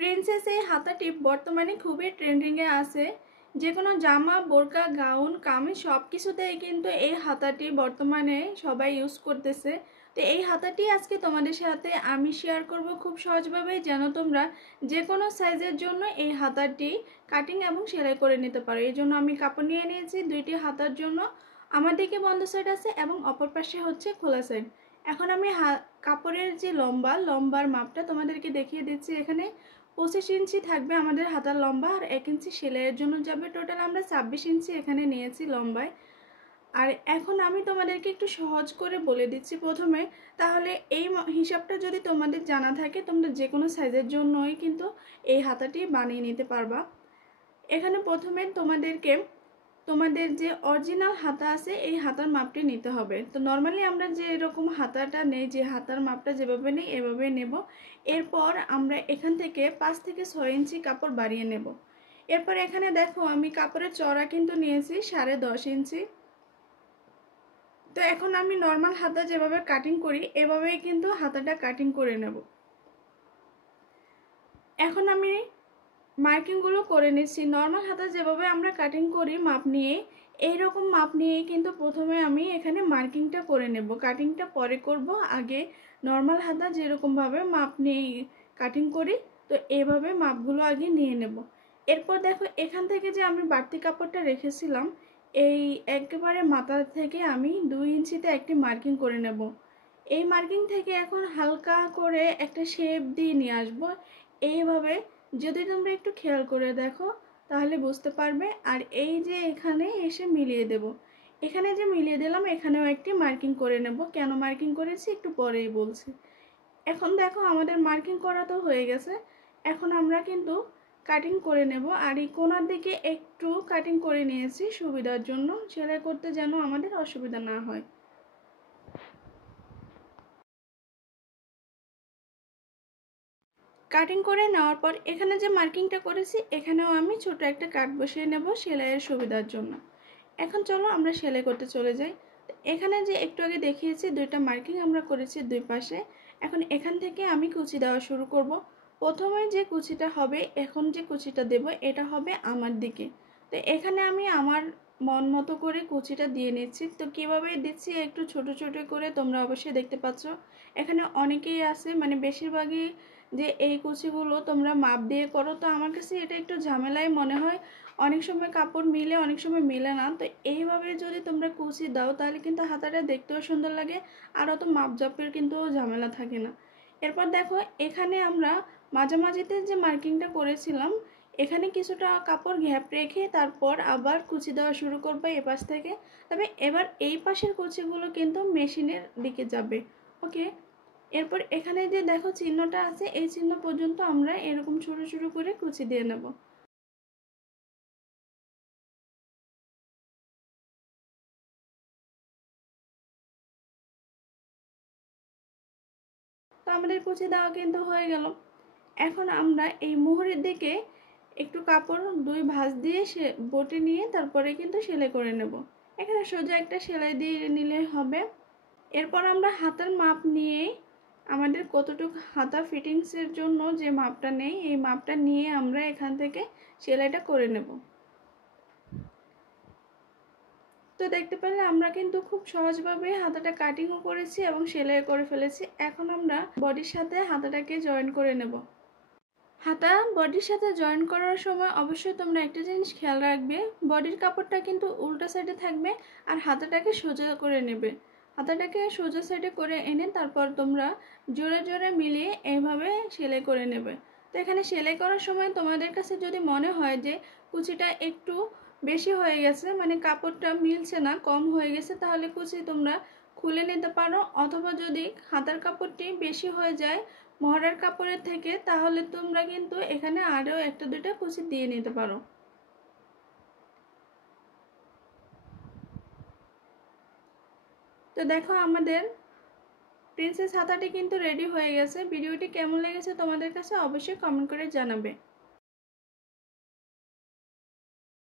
Princess এই হাতাটি বর্তমানে খুবই ট্রেন্ডিংয়ে আছে। যে কোনো জামা, বোরকা, গাউন, কামিজ সব কিছুতেই কিন্তু এই হাতাটি বর্তমানে সবাই ইউজ করতেছে। তো এই হাতাটি আজকে তোমাদের সাথে আমি শেয়ার করব খুব সহজভাবে, যেন তোমরা যে কোনো সাইজের জন্য এই হাতাটি কাটিং এবং সেলাই করে নিতে পারো। এই জন্য আমি কাপড় নিয়ে নিয়েছি দুইটি হাতার জন্য। আমার দিকে বন্ধ সাইড আছে এবং অপর পাশে হচ্ছে খোলা সাইড। এখন আমি কাপড়ের যে লম্বার মাপটা তোমাদেরকে দেখিয়ে দিচ্ছি। এখানে 25 ইঞ্চি থাকবে আমাদের হাতার লম্বা, আর 1 ইঞ্চি সেলাইয়ের জন্য যাবে। টোটাল আমরা 26 ইঞ্চি এখানে নিয়েছি লম্বায়। আর এখন আমি তোমাদেরকে একটু সহজ করে বলে দিচ্ছি প্রথমে, তাহলে এই হিসাবটা যদি তোমাদের জানা থাকে তোমরা যে কোনো সাইজের জন্যই কিন্তু এই হাতাটি বানিয়ে নিতে পারবা। এখানে প্রথমে তোমাদের যে অরিজিনাল হাতা আছে এই হাতার মাপটি নিতে হবে। তো নর্মালি আমরা যে এরকম হাতাটা নেই, যে হাতার মাপটা যেভাবে নেই এভাবে নেব। এরপর আমরা এখান থেকে 5 থেকে 6 ইঞ্চি কাপড় বাড়িয়ে নেব। এরপর এখানে দেখো আমি কাপড়ের চড়া কিন্তু নিয়েছি 10.5 ইঞ্চি। তো এখন আমি নর্মাল হাতা যেভাবে কাটিং করি এভাবেই কিন্তু হাতাটা কাটিং করে নেব। এখন আমি মার্কিংগুলো করে নিচ্ছি। নর্মাল হাতা যেভাবে আমরা কাটিং করি মাপ নিয়ে, এইরকম মাপ নিয়েই কিন্তু প্রথমে আমি এখানে মার্কিংটা করে নেব। কাটিংটা পরে করব, আগে নর্মাল হাতা যেরকমভাবে মাপ নিয়ে কাটিং করি তো এইভাবে মাপগুলো আগে নিয়ে নেব। এরপর দেখো এখান থেকে যে আমি বাড়তি কাপড়টা রেখেছিলাম এই একেবারে মাথা থেকে আমি 2 ইঞ্চিতে একটি মার্কিং করে নেব। এই মার্কিং থেকে এখন হালকা করে একটা শেপ দিয়ে নিয়ে আসবো এইভাবে। যদি তোমরা একটু খেয়াল করে দেখো তাহলে বুঝতে পারবে। আর এই যে এখানে এসে মিলিয়ে দেব, এখানে যে মিলিয়ে দিলাম এখানেও একটি মার্কিং করে নেব। কেন মার্কিং করেছি একটু পরেই বলছি। এখন দেখো আমাদের মার্কিং করা তো হয়ে গেছে। এখন আমরা কিন্তু কাটিং করে নেব। আর এই কোণার দিকে একটু কাটিং করে নিয়েছি সুবিধার জন্য, সেলাই করতে যেন আমাদের অসুবিধা না হয়। কাটিং করে নেওয়ার পর এখানে যে মার্কিংটা করেছি এখানেও আমি ছোট একটা কাট বসিয়ে নেব সেলাইয়ের সুবিধার জন্য। এখন চলো আমরা সেলাই করতে চলে যাই। এখানে যে একটু আগে দেখিয়েছি দুইটা মার্কিং আমরা করেছি দুই পাশে। এখন এখান থেকে আমি কুচি দেওয়া শুরু করব। প্রথমে যে কুচিটা হবে, এখন যে কুচিটা দেব এটা হবে আমার দিকে। তো এখানে আমি আমার মন মতো করে কুচিটা দিয়ে নিচ্ছি। তো কিভাবে দিচ্ছি একটু ছোট ছোট করে তোমরা অবশ্যই দেখতে পাচ্ছ। এখানে অনেকেই আছে মানে বেশিরভাগই যে এই কুচিগুলো তোমরা মাপ দিয়ে করো, তো আমার কাছে এটা একটু ঝামেলাই মনে হয়। অনেক সময় কাপড় মিলে অনেক সময় মিলে না। তো এইভাবে যদি তোমরা কুচি দাও তাহলে কিন্তু হাতাটা দেখতেও সুন্দর লাগে, আর অত মাপজাপের কিন্তু ঝামেলা থাকে না। এরপর দেখো এখানে আমরা মাঝামাঝিতে যে মার্কিংটা করেছিলাম এখানে কিছুটা কাপড় গ্যাপ রেখে তারপর আবার কুচি দেওয়া শুরু করবো এপাশ থেকে। তবে এবার এই পাশের কুচিগুলো কিন্তু মেশিনের দিকে যাবে। ওকে, এরপর এখানে যে দেখো চিহ্নটা আছে এই চিহ্ন পর্যন্ত আমরা এরকম ছোট ছোট করে কুচি দিয়ে নেব। তো আমাদের কুচি দেওয়া কিন্তু হয়ে গেল। এখন আমরা এই মোহরের দিকে একটু কাপড় দুই ভাঁজ দিয়ে বটে নিয়ে তারপরে কিন্তু সেলাই করে নেব। এখানে সোজা একটা সেলাই দিয়ে নিলে হবে। এরপর আমরা হাতার মাপ নিয়ে আমাদের কতটুকু হাতা ফিটিংসের জন্য যে মাপটা নেই এই মাপটা নিয়ে আমরা এখান থেকে সেলাইটা করে নেব। তো দেখতে পেলে আমরা কিন্তু খুব সহজভাবে হাতাটা কাটিংও করেছি এবং সেলাই করে ফেলেছি। এখন আমরা বডির সাথে হাতাটাকে জয়েন করে নেব। হাতা বডির সাথে জয়েন করার সময় অবশ্যই তোমরা একটা জিনিস খেয়াল রাখবে, বডির কাপড়টা কিন্তু উল্টো সাইডে থাকবে আর হাতাটাকে সোজা করে নেবে। হাতাটাকে সোজা সাইডে করে এনে তারপর তোমরা জোরে জোরে মিলিয়ে এইভাবে সেলাই করে নেবে। তো এখানে সেলাই করার সময় তোমাদের কাছে যদি মনে হয় যে কুচিটা একটু বেশি হয়ে গেছে, মানে কাপড়টা মিলছে না, কম হয়ে গেছে, তাহলে কুচি তোমরা খুলে নিতে পারো। অথবা যদি হাতার কাপড়টি বেশি হয়ে যায় মহড়ার কাপড়ের থেকে তাহলে তোমরা কিন্তু এখানে আরও একটা দুইটা কুচি দিয়ে নিতে পারো। তো দেখো আমাদের প্রিন্সেস হাতাটি কিন্তু রেডি হয়ে গেছে। ভিডিওটি কেমন লেগেছে তোমাদের কাছে অবশ্যই কমেন্ট করে জানাবে।